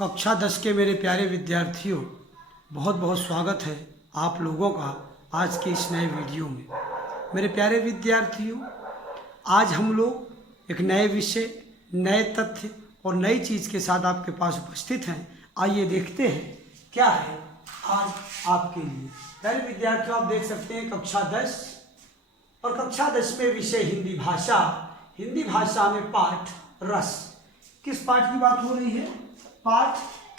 कक्षा 10 के मेरे प्यारे विद्यार्थियों, बहुत बहुत स्वागत है आप लोगों का आज के इस नए वीडियो में। मेरे प्यारे विद्यार्थियों, आज हम लोग एक नए विषय, नए तथ्य और नई चीज़ के साथ आपके पास उपस्थित हैं। आइए देखते हैं क्या है आज आपके लिए। प्यारे विद्यार्थियों, आप देख सकते हैं कक्षा 10 और कक्षा 10 में विषय हिंदी भाषा। हिंदी भाषा में पाठ रस। किस पाठ की बात हो रही है? पाठ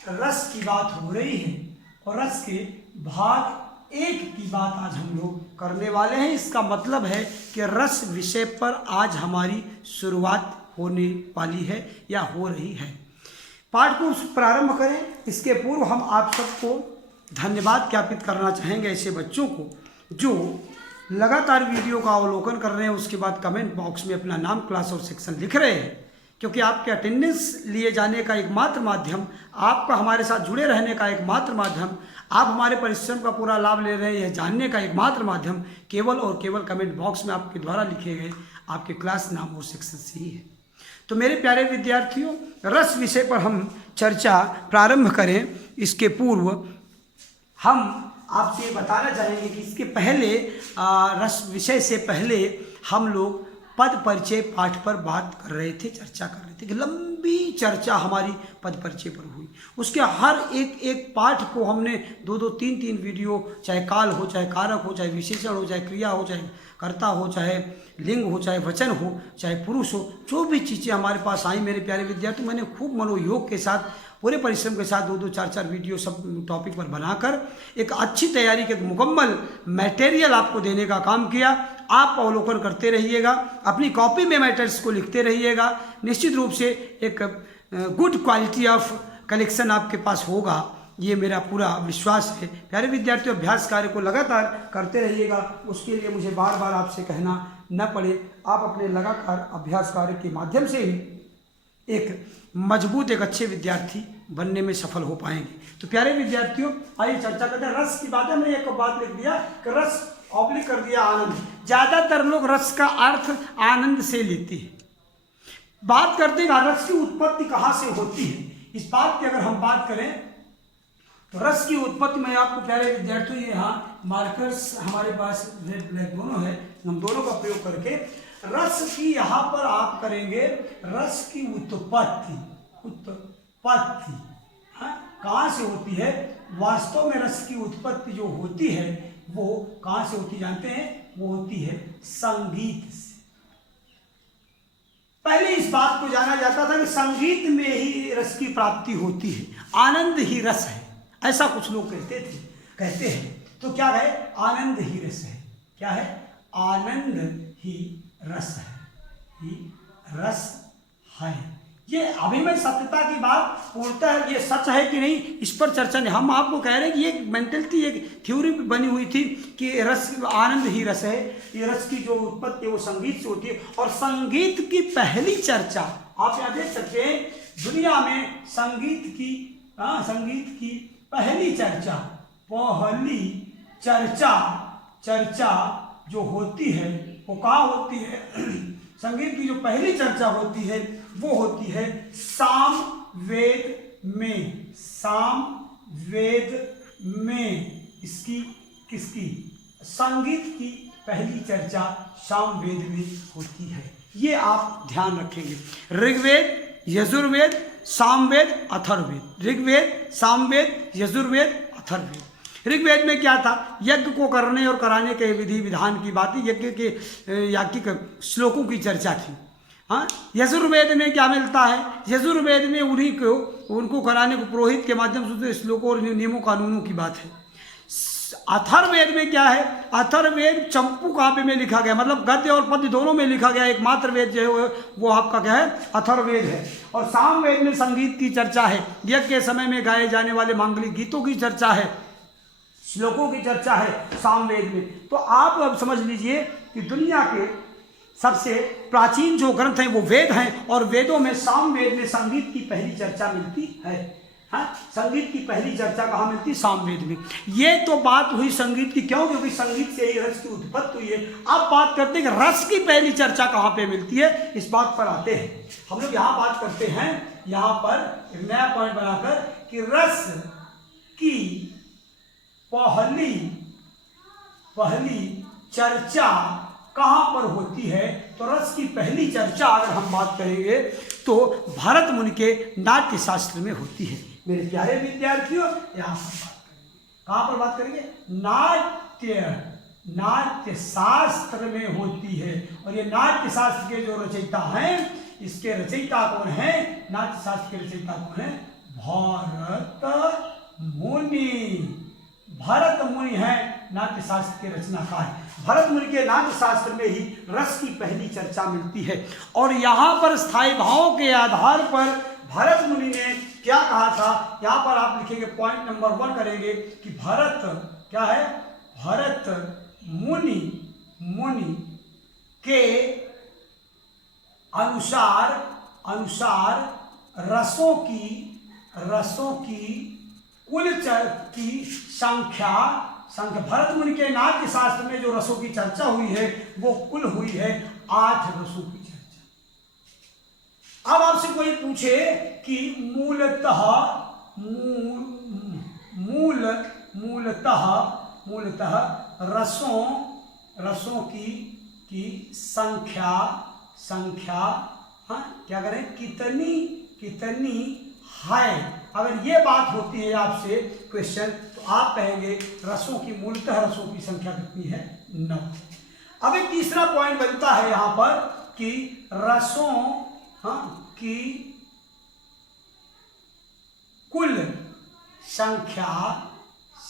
रस की बात हो रही है और रस के भाग 1 की बात आज हम लोग करने वाले हैं। इसका मतलब है कि रस विषय पर आज हमारी शुरुआत होने वाली है या हो रही है। पाठ को प्रारंभ करें इसके पूर्व हम आप सबको धन्यवाद ज्ञापित करना चाहेंगे ऐसे बच्चों को जो लगातार वीडियो का अवलोकन कर रहे हैं, उसके बाद कमेंट बॉक्स में अपना नाम, क्लास और सेक्शन लिख रहे हैं, क्योंकि आपके अटेंडेंस लिए जाने का एकमात्र माध्यम, आपका हमारे साथ जुड़े रहने का एकमात्र माध्यम, आप हमारे परिश्रम का पूरा लाभ ले रहे हैं यह जानने का एकमात्र माध्यम केवल और केवल कमेंट बॉक्स में आपके द्वारा लिखे गए आपके क्लास नाम और सेक्शन से ही है। तो मेरे प्यारे विद्यार्थियों, रस विषय पर हम चर्चा प्रारंभ करें इसके पूर्व हम आपसे बताना चाहेंगे कि इसके पहले रस विषय से पहले हम लोग पद परिचय पाठ पर बात कर रहे थे, चर्चा कर रहे थे कि लंबी चर्चा हमारी पद परिचय पर हुई। उसके हर एक पाठ को हमने 2-2, 3-3 वीडियो, चाहे काल हो, चाहे कारक हो, चाहे विशेषण हो, चाहे क्रिया हो, चाहे कर्ता हो, चाहे लिंग हो, चाहे वचन हो, चाहे पुरुष हो, जो भी चीज़ें हमारे पास आई मेरे प्यारे विद्यार्थी, मैंने खूब मनोयोग के साथ, पूरे परिश्रम के साथ 2-2, 4-4 वीडियो सब टॉपिक पर बनाकर एक अच्छी तैयारी के मुकम्मल मटेरियल आपको देने का काम किया। आप अवलोकन करते रहिएगा, अपनी कॉपी में मैटर्स को लिखते रहिएगा। निश्चित रूप से एक गुड क्वालिटी ऑफ कलेक्शन आपके पास होगा, ये मेरा पूरा विश्वास है। प्यारे विद्यार्थियों, अभ्यास कार्य को लगातार करते रहिएगा, उसके लिए मुझे बार बार आपसे कहना न पड़े। आप अपने लगातार अभ्यास कार्य के माध्यम से ही एक मजबूत, एक अच्छे विद्यार्थी बनने में सफल हो पाएंगे। तो प्यारे विद्यार्थियों, आइए चर्चा करते हैं। रस की बात है, मैंने एक बात लिख दिया कि रस ऑब्लिक कर दिया आनंद। ज़्यादातर लोग रस का अर्थ आनंद से लेते हैं। बात करते हैं रस की उत्पत्ति कहाँ से होती है। इस बात की अगर हम बात करें तो रस की उत्पत्ति में आपको प्यारे विद्यार्थियों, यहाँ मार्कर्स हमारे पास रेड ब्लैक दोनों है, हम दोनों का प्रयोग करके रस की यहाँ पर आप करेंगे रस की उत्पत्ति कहाँ से होती है। वास्तव में रस की उत्पत्ति जो होती है वो कहाँ से होती जानते हैं? वो होती है संगीत से। पहले इस बात को जाना जाता था कि संगीत में ही रस की प्राप्ति होती है, आनंद ही रस है, ऐसा कुछ लोग कहते हैं। तो क्या है? आनंद ही रस है। क्या है? आनंद ही रस है, ही रस है। ये अभिमय सत्यता की बात पूर्णतः ये सच है कि नहीं, इस पर चर्चा नहीं। हम आपको कह रहे हैं कि एक मेंटलिटी, एक थ्योरी बनी हुई थी कि रस, आनंद ही रस है। ये रस की जो उत्पत्ति है वो संगीत से होती है। और संगीत की पहली चर्चा आप यहाँ देख सकते हैं, दुनिया में संगीत की पहली चर्चा जो होती है वो कहाँ होती है? संगीत की जो पहली चर्चा होती है वो होती है सामवेद में। इसकी किसकी? संगीत की पहली चर्चा सामवेद में होती है। ये आप ध्यान रखेंगे। ऋग्वेद, यजुर्वेद, सामवेद, अथर्ववेद। ऋग्वेद, सामवेद, यजुर्वेद, अथर्ववेद। ऋग्वेद में क्या था? यज्ञ को करने और कराने के विधि विधान की बात, यज्ञ के याज्ञिक श्लोकों की चर्चा थी। हाँ, यजुर्वेद में क्या मिलता है? यजुर्वेद में उनको कराने को पुरोहित के माध्यम से श्लोकों और नियमों कानूनों की बात है। अथर्ववेद में क्या है? अथर्ववेद चंपू काव्य में लिखा गया, मतलब गद्य और पद्य दोनों में लिखा गया एकमात्र वेद जो है वो आपका क्या है? अथर्ववेद है। और सामवेद में संगीत की चर्चा है, यज्ञ के समय में गाए जाने वाले मांगलिक गीतों की चर्चा है, श्लोकों की चर्चा है सामवेद में। तो आप अब समझ लीजिए कि दुनिया के सबसे प्राचीन जो ग्रंथ हैं वो वेद हैं, और वेदों में सामवेद में संगीत की पहली चर्चा मिलती है। हाँ, संगीत की पहली चर्चा कहाँ मिलती है? सामवेद में। ये तो बात हुई संगीत की, क्यों? क्योंकि संगीत से ही रस की उत्पत्ति हुई है। अब बात करते हैं कि रस की पहली चर्चा कहाँ पे मिलती है, इस बात पर आते हैं। हम लोग यहाँ बात करते हैं, यहाँ पर एक नया पॉइंट बनाकर कि रस की पहली चर्चा कहाँ पर होती है। तो रस की पहली चर्चा अगर हम बात करेंगे तो भरत मुनि के नाट्य शास्त्र में होती है। मेरे प्यारे विद्यार्थियों, यहाँ पर बात करेंगे, कहाँ पर बात करेंगे? नाट्य शास्त्र में होती है। और ये नाट्य शास्त्र के जो रचयिता हैं, इसके रचयिता कौन है? नाट्य शास्त्र के रचयिता कौन है? भरत मुनि है नाट्य शास्त्र के रचनाकार। भरत मुनि के नाट्य शास्त्र में ही रस की पहली चर्चा मिलती है। और यहाँ पर स्थायी भावों के आधार पर भरत मुनि ने क्या कहा था, यहाँ पर आप लिखेंगे पॉइंट नंबर 1 करेंगे कि भरत क्या है? भरत मुनि के अनुसार रसों की कुल की संख्या भरत मुनि के नाट्य शास्त्र में जो रसों की चर्चा हुई है वो कुल हुई है 8 रसों की चर्चा। अब आपसे कोई पूछे कि मूलतः रसों की संख्या हाँ क्या करें, कितनी है? अगर ये बात होती है आपसे क्वेश्चन, तो आप कहेंगे मूलतः रसों की संख्या कितनी है? 9। अब एक तीसरा पॉइंट बनता है यहाँ पर कि रसों की कुल संख्या कितनी है।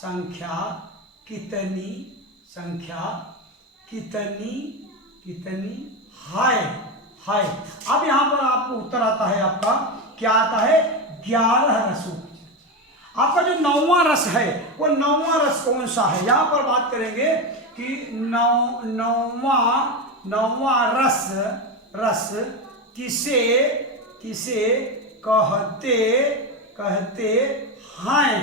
अब यहाँ पर आपको उत्तर आता है, आपका क्या आता है? 11 रसों की चर्चा। आपका जो 9वां रस है वो 9वां रस कौन सा है? यहाँ पर बात करेंगे कि नौवां रस किसे कहते हैं?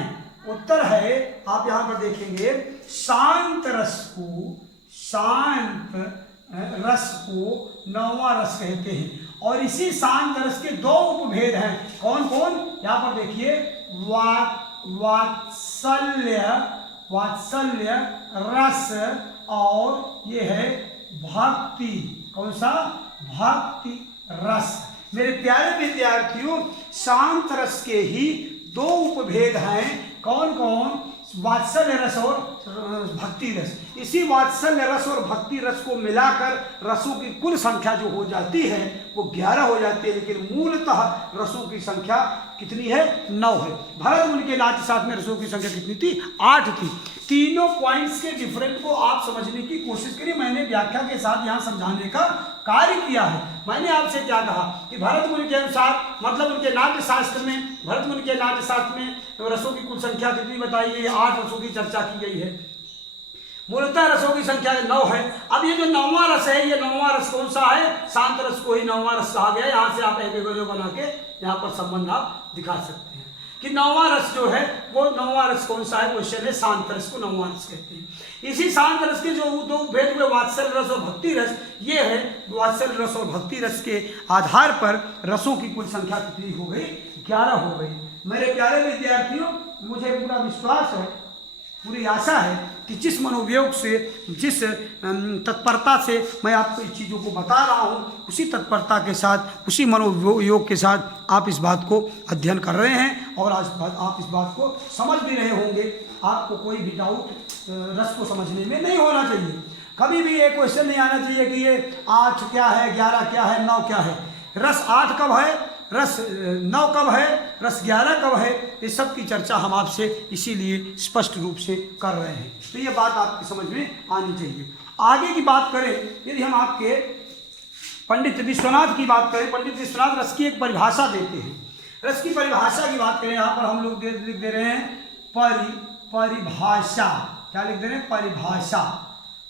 उत्तर है, आप यहाँ पर देखेंगे, शांत रस को 9वां रस कहते हैं। और इसी शांत रस के 2 उपभेद हैं। कौन कौन? यहाँ पर देखिए, वात्सल्य रस, और ये है भक्ति। कौन सा? भक्ति रस। मेरे प्यारे विद्यार्थियों, शांत रस के ही 2 उपभेद हैं। कौन कौन? वात्सल्य रस और भक्ति रस। इसी वात्सल्य रस और भक्ति रस को मिलाकर रसों की कुल संख्या जो हो जाती है वो 11 हो जाती है, लेकिन मूलतः रसों की संख्या कितनी है? 9 है। भरत मुनि के नाट्य शास्त्र में रसों की संख्या कितनी थी? 8 थी। तीनों पॉइंट्स के डिफरेंट को आप समझने की कोशिश करिए। मैंने व्याख्या के साथ यहाँ समझाने का कार्य किया है। मैंने आपसे क्या कहा कि भरत मुनि के अनुसार, मतलब उनके नाट्य शास्त्र में, भरत मुनि के नाट्य शास्त्र में रसों की कुल संख्या कितनी बताई गई? 8 रसों की चर्चा की गई है। मूलतः रसों की संख्या 9 है। अब ये जो 9वां रस है, ये 9वां रस कौन सा है? शांत रस को ही 9वां रस कहा गया। यहाँ से आप एक बना के यहाँ पर संबंध आप दिखा सकते हैं कि 9वां रस जो है वो 9वां रस कौन सा है? क्वेश्चन है, शांत रस को 9वां रस कहते हैं। इसी शांत रस के जो 2 भेद हुए, वात्सल्य रस और भक्ति रस, ये है वात्सल्य रस और भक्ति रस के आधार पर रसों की कुल संख्या कितनी हो गई? 11 हो गई। मेरे प्यारे विद्यार्थियों, मुझे पूरा विश्वास है, पूरी आशा है कि जिस मनोयोग से, जिस तत्परता से मैं आपको इस चीज़ों को बता रहा हूँ, उसी तत्परता के साथ, उसी मनोयोग के साथ आप इस बात को अध्ययन कर रहे हैं और आज आप इस बात को समझ भी रहे होंगे। आपको कोई भी डाउट रस को समझने में नहीं होना चाहिए। कभी भी ये क्वेश्चन नहीं आना चाहिए कि ये 8 क्या है, 11 क्या है, 9 क्या है। रस 8 कब है, रस 9 कब है, रस 11 कब है, इस सब की चर्चा हम आपसे इसीलिए स्पष्ट रूप से कर रहे हैं। तो ये बात आपकी समझ में आनी चाहिए। आगे की बात करें, यदि हम आपके पंडित विश्वनाथ की बात करें, पंडित विश्वनाथ रस की एक परिभाषा देते हैं। रस की परिभाषा की बात करें, यहाँ पर हम लोग लिख दे रहे हैं परिभाषा। क्या लिख दे रहे हैं? परिभाषा।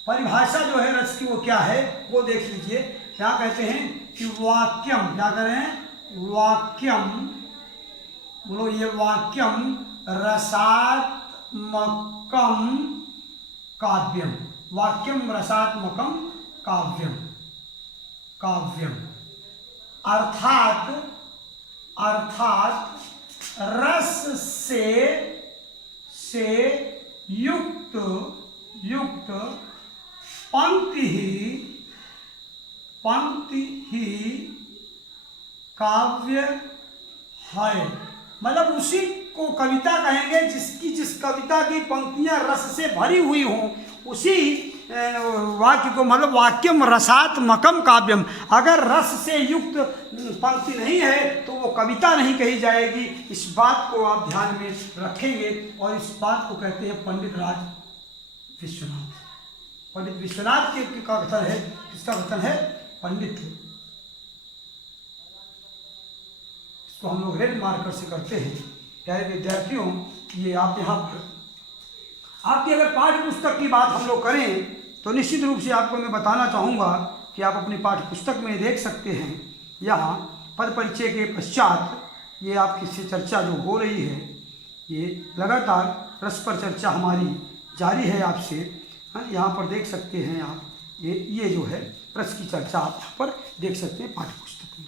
परिभाषा जो है रस की वो क्या है वो देख लीजिए। क्या कहते हैं कि वाक्यम, क्या कह रहे हैं? बोलो ये वाक्यम रसात्मकम काव्यम, वाक्यम रसात्मकम काव्यम, काव्यम अर्थात रस से युक्त पंक्ति ही काव्य है। मतलब उसी को कविता कहेंगे जिस कविता की पंक्तियां रस से भरी हुई हों, उसी वाक्य को, मतलब वाक्यम रसात्मकम काव्यम। अगर रस से युक्त पंक्ति नहीं है तो वो कविता नहीं कही जाएगी। इस बात को आप ध्यान में रखेंगे और इस बात को कहते हैं पंडित राज विश्वनाथ। पंडित विश्वनाथ के का कथन है, किसका कथन है? पंडित। इसको हम लोग रेड मार्कर से करते हैं। प्यारे विद्यार्थियों, ये आप यहाँ पर आपकी अगर पाठ्य पुस्तक की बात हम लोग करें तो निश्चित रूप से आपको मैं बताना चाहूँगा कि आप अपनी पाठ्य पुस्तक में देख सकते हैं। यहाँ पद परिचय के पश्चात ये आपकी से चर्चा जो हो रही है, ये लगातार रस पर चर्चा हमारी जारी है आपसे। यहाँ पर देख सकते हैं आप, ये जो है रस की चर्चा आप यहाँ पर देख सकते हैं पाठ्य पुस्तक में।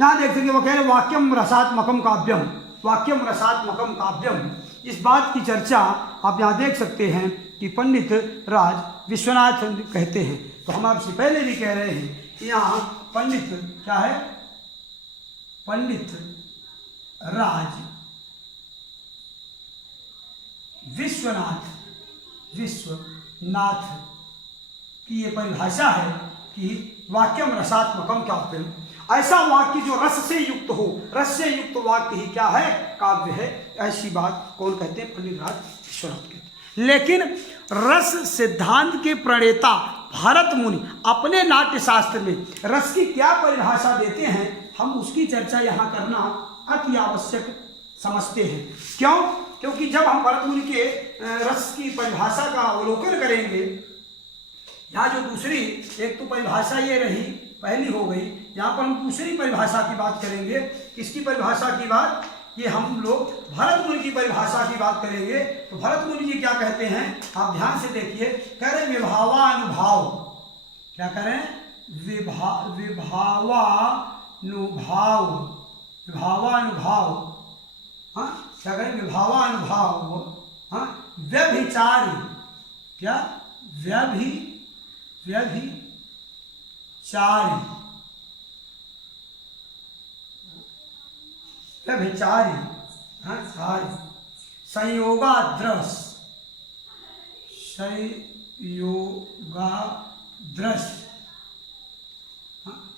यहाँ देख सकते वो कह रहे वाक्यम रसात्मकम काव्यम, वाक्यम रसात्मकम काव्यम। इस बात की चर्चा आप यहाँ देख सकते हैं कि पंडित राज विश्वनाथ कहते हैं। तो हम आपसे पहले भी कह रहे हैं कि यहाँ पंडित क्या है? पंडित राज विश्वनाथ की ये परिभाषा है कि वाक्यम रसात्मकम काव्यम, ऐसा वाक्य जो रस से युक्त हो। रस से युक्त वाक्य ही क्या है? काव्य है। ऐसी बात कौन कहते हैं? पंडित राज विश्वनाथ कहते हैं। लेकिन रस सिद्धांत के प्रणेता भरत मुनि अपने नाट्य शास्त्र में रस की क्या परिभाषा देते हैं, हम उसकी चर्चा यहाँ करना अति आवश्यक समझते हैं। क्यों? क्योंकि जब हम भरत मुनि के रस की परिभाषा का अवलोकन करेंगे, यहाँ जो दूसरी एक तो परिभाषा ये रही, पहली हो गई, यहाँ पर हम दूसरी परिभाषा की बात करेंगे। किसकी परिभाषा की बात? ये हम लोग भरत मुनि की परिभाषा की बात करेंगे। तो भरत मुनि जी क्या कहते हैं, आप ध्यान से देखिए। कह रहे विभावानुभाव, क्या करें? विभावानुभाव, हाँ क्या करें? विभावानुभाव, हाँ व्यभिचारी, क्या? व्यभिचारी, व्यभिचारी, हाँ सारी, संयोगाद्रस,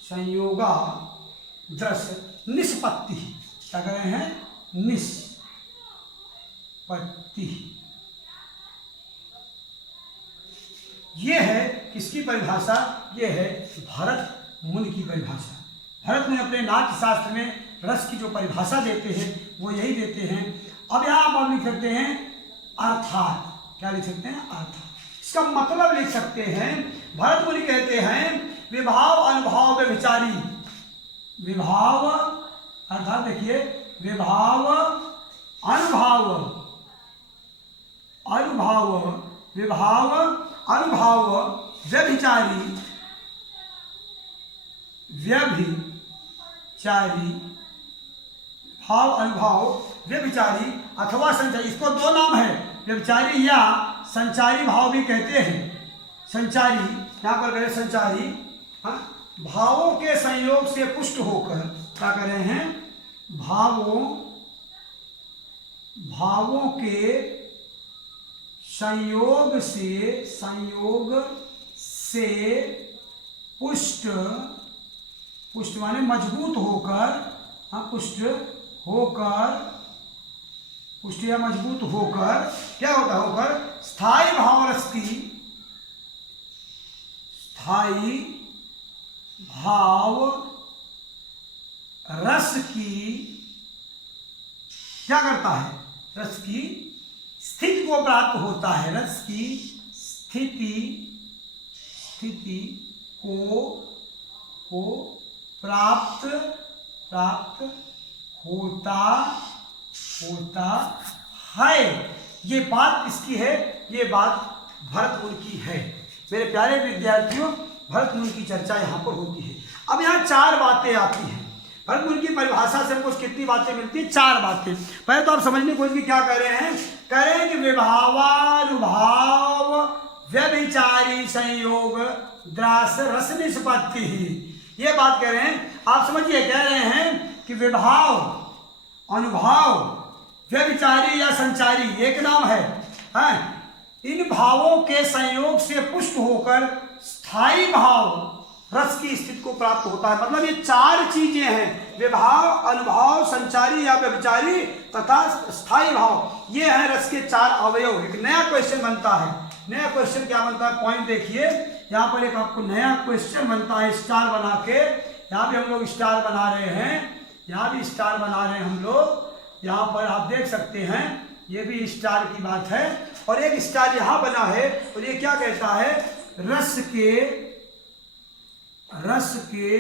संयोगाद्रस निष्पत्ति, क्या कह रहे हैं? निष्पत्ति। ये है किसकी परिभाषा? ये है भरत मुनि की परिभाषा। भरत मुनि अपने नाट्य शास्त्र में रस की जो परिभाषा देते हैं वो यही देते हैं। अब यहाँ आप लिख सकते हैं अर्थात, क्या लिख सकते हैं? अर्थात। इसका मतलब लिख सकते हैं, भरत मुनि कहते हैं विभाव अनुभाव व्यभिचारी। विभाव अर्थात देखिए, विभाव अनुभाव, विभाव अनुभाव व्यभिचारी, भाव अनुभाव व्यभिचारी अथवा संचारी। इसको दो नाम है, व्यभिचारी या संचारी भाव भी कहते हैं। संचारी, यहाँ पर करें संचारी, हाँ भावों के संयोग से पुष्ट होकर, क्या कर रहे हैं? भावों के संयोग से पुष्ट माने मजबूत होकर, हाँ पुष्ट या मजबूत होकर, क्या होता है? होकर स्थायी भाव रस की क्या करता है? रस की स्थिति को प्राप्त होता है। रस की स्थिति को प्राप्त होता है। ये बात इसकी है, ये बात भरत मुनि की है। मेरे प्यारे विद्यार्थियों, भरत मुनि की चर्चा यहाँ पर होती है। अब यहाँ 4 बातें आती हैं। भरत मुनि की परिभाषा से हमको कितनी बातें मिलती हैं? 4 बातें। पहले तो आप समझने की कोशिश क्या कह रहे हैं? कह रहे हैं कि विभावानुभाव व्यभिचारी संयोग द्रास रस निष्पत्ति ही, ये बात कह रहे हैं। आप समझिए, कह रहे हैं कि विभाव, अनुभाव, व्यभिचारी या संचारी एक नाम है, इन भावों के संयोग से पुष्ट होकर स्थायी भाव रस की स्थिति को प्राप्त होता है। मतलब ये 4 चीजें हैं, विभाव, अनुभाव, संचारी या व्यभिचारी तथा स्थायी भाव। ये है रस के 4 अवयव। एक नया क्वेश्चन बनता है। नया क्वेश्चन क्या बनता है? पॉइंट देखिए, यहाँ पर एक आपको नया क्वेश्चन बनता है स्टार बना के। यहाँ भी हम लोग स्टार बना रहे हैं, यहाँ भी स्टार बना रहे हैं हम लोग। यहाँ पर आप देख सकते हैं, ये भी स्टार की बात है और एक स्टार यहाँ बना है। और ये क्या कहता है? रस के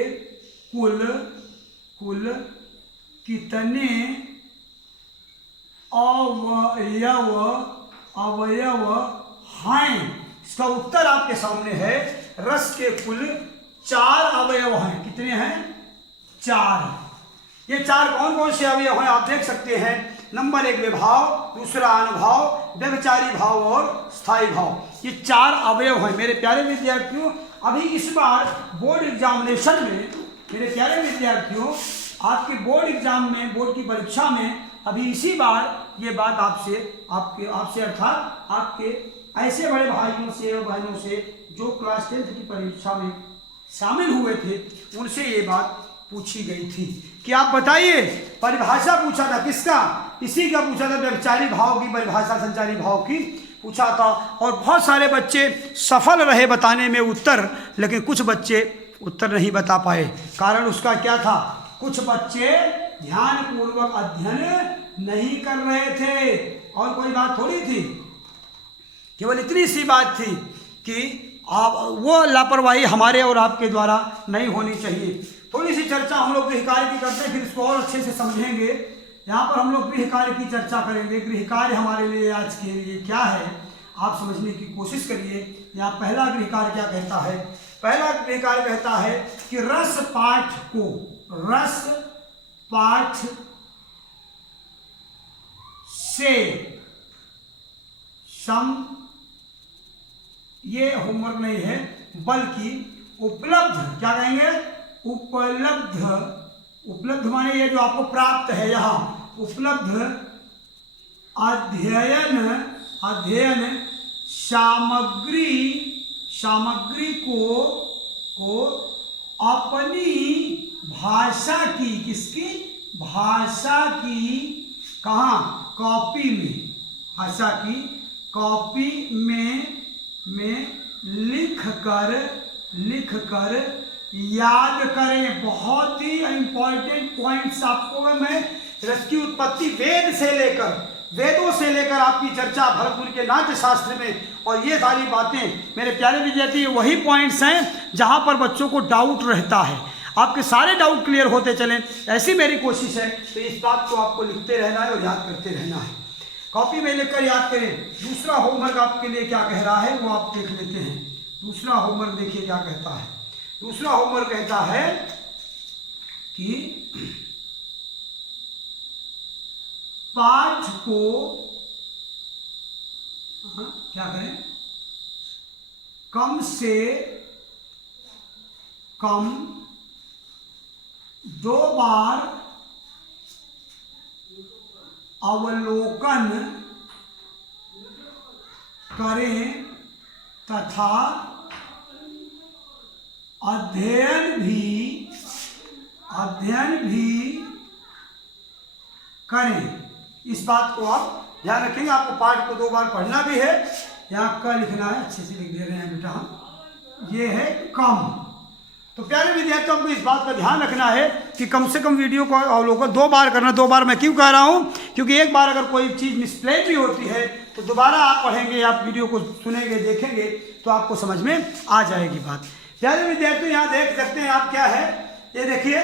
कुल कितने अवयव हैं? इसका उत्तर आपके सामने है। रस के कुल 4 अवयव हैं। कितने हैं? 4। ये 4 कौन कौन से अवयव हैं आप देख सकते हैं। नंबर 1 विभाव, दूसरा अनुभाव, व्यभिचारी भाव और स्थायी भाव। ये 4 अवयव हैं। मेरे प्यारे विद्यार्थियों, अभी इस बार बोर्ड एग्जामिनेशन में, मेरे प्यारे विद्यार्थियों, आपके बोर्ड एग्जाम में, बोर्ड की परीक्षा में अभी इसी बार ये बात आपसे अर्थात आपके ऐसे बड़े भाइयों से और बहनों से जो क्लास 10th की परीक्षा में शामिल हुए थे, उनसे ये बात पूछी गई थी कि आप बताइए, परिभाषा पूछा था किसका? इसी का पूछा था, व्यभिचारी भाव की परिभाषा, संचारी भाव की पूछा था। और बहुत सारे बच्चे सफल रहे बताने में उत्तर, लेकिन कुछ बच्चे उत्तर नहीं बता पाए। कारण उसका क्या था? कुछ बच्चे ध्यानपूर्वक अध्ययन नहीं कर रहे थे। और कोई बात थोड़ी थी, केवल इतनी सी बात थी कि आप वो लापरवाही हमारे और आपके द्वारा नहीं होनी चाहिए। थोड़ी सी चर्चा हम लोग गृह कार्य की करते हैं, फिर इसको और अच्छे से समझेंगे। यहाँ पर हम लोग गृह कार्य की चर्चा करेंगे। गृह कार्य हमारे लिए आज के लिए क्या है, आप समझने की कोशिश करिए। यहाँ पहला गृह कार्य क्या कहता है? पहला गृह कार्य कहता है कि रस पाठ से ये होमवर्क नहीं है, बल्कि उपलब्ध, क्या कहेंगे? उपलब्ध माने ये जो आपको प्राप्त है, यहाँ उपलब्ध अध्ययन सामग्री को अपनी भाषा की, किसकी भाषा की, कहाँ? कॉपी में, भाषा की कॉपी में लिख कर याद करें। बहुत ही इंपॉर्टेंट पॉइंट्स आपको मैं रस की उत्पत्ति वेदों से लेकर आपकी चर्चा भरत मुनि के नाट्य शास्त्र में, और ये सारी बातें मेरे प्यारे विद्यार्थी वही पॉइंट्स हैं जहां पर बच्चों को डाउट रहता है। आपके सारे डाउट क्लियर होते चलें, ऐसी मेरी कोशिश है। तो इस बात को आपको लिखते रहना है और याद करते रहना है। कॉपी में लिखकर याद करें। दूसरा होमवर्क आपके लिए क्या कह रहा है वो आप देख लेते हैं। दूसरा होमवर्क देखिए क्या कहता है। दूसरा होमवर्क कहता है कि पाठ को क्या करें? कम से कम 2 बार अवलोकन करें तथा अध्ययन भी करें। इस बात को आप ध्यान रखेंगे। आपको पाठ को 2 बार पढ़ना भी है। यहाँ क लिखना है, अच्छे से लिख दे रहे हैं बेटा हम। ये है कम। तो प्यारे विद्यार्थियों को इस बात का ध्यान रखना है कि कम से कम वीडियो को अवलोकन 2 बार करना। 2 बार मैं क्यों कह रहा हूँ? क्योंकि एक बार अगर कोई चीज़ मिसप्लेस भी होती है तो दोबारा आप पढ़ेंगे, आप वीडियो को सुनेंगे, देखेंगे तो आपको समझ में आ जाएगी बात। प्यारे विद्यार्थियों यहाँ देख सकते हैं आप क्या है, ये देखिए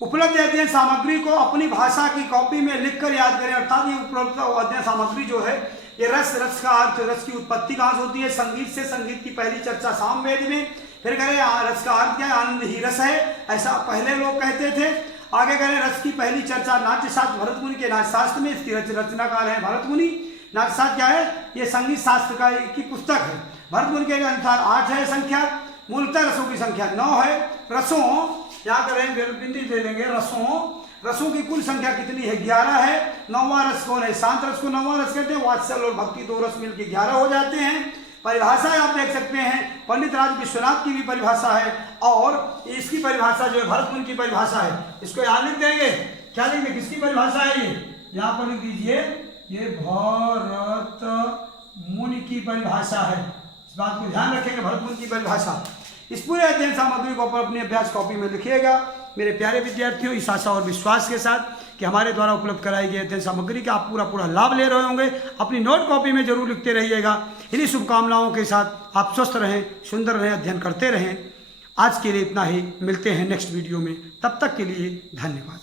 उपलब्ध अध्ययन सामग्री को अपनी भाषा की कॉपी में लिखकर याद करें। अर्थात ये उपलब्ध अध्ययन सामग्री जो है ये रस का अर्थ, रस की उत्पत्ति कहाँ से होती है? संगीत से। संगीत की पहली चर्चा सामवेद में। फिर कह रहे रस का अर्थ क्या है? आनंद ही रस है, ऐसा पहले लोग कहते थे। आगे कह रहे रस की पहली चर्चा नाट्य शास्त्र, भरत मुनि के नाट्य शास्त्र में। इसकी रचनाकार है भरत मुनि। नाट्य शास्त्र क्या है? ये संगीत शास्त्र की पुस्तक है। भरत मुनि के अनुसार 8 है संख्या। मूलतः रसों की संख्या 9 है। रसों यहाँ करें बिंदी दे देंगे। रसों की कुल संख्या कितनी है? 11 है। 9वां रस कौन है? शांत रस को 9वां रस कहते हैं। वात्सल्य और भक्ति 2 रस मिलकर 11 हो जाते हैं। परिभाषा आप देख सकते हैं, पंडित राज विश्वनाथ की भी परिभाषा है और इसकी परिभाषा जो है भरत मुनि की परिभाषा है। इसको यहाँ लिख देंगे। क्या लिखेंगे? किसकी परिभाषा है ये? यहाँ पर लिख दीजिए, ये भरत मुनि की परिभाषा है। इस बात को ध्यान रखेंगे, भरत मुनि की परिभाषा। इस पूरे अध्ययन सामग्री को अपनी अभ्यास कॉपी में लिखिएगा। मेरे प्यारे विद्यार्थियों, इस आशा और विश्वास के साथ कि हमारे द्वारा उपलब्ध कराई गई अध्ययन सामग्री का आप पूरा लाभ ले रहे होंगे। अपनी नोट कॉपी में जरूर लिखते रहिएगा। इन्हीं शुभकामनाओं के साथ आप स्वस्थ रहें, सुंदर रहें, अध्ययन करते रहें। आज के लिए इतना ही। मिलते हैं नेक्स्ट वीडियो में। तब तक के लिए धन्यवाद।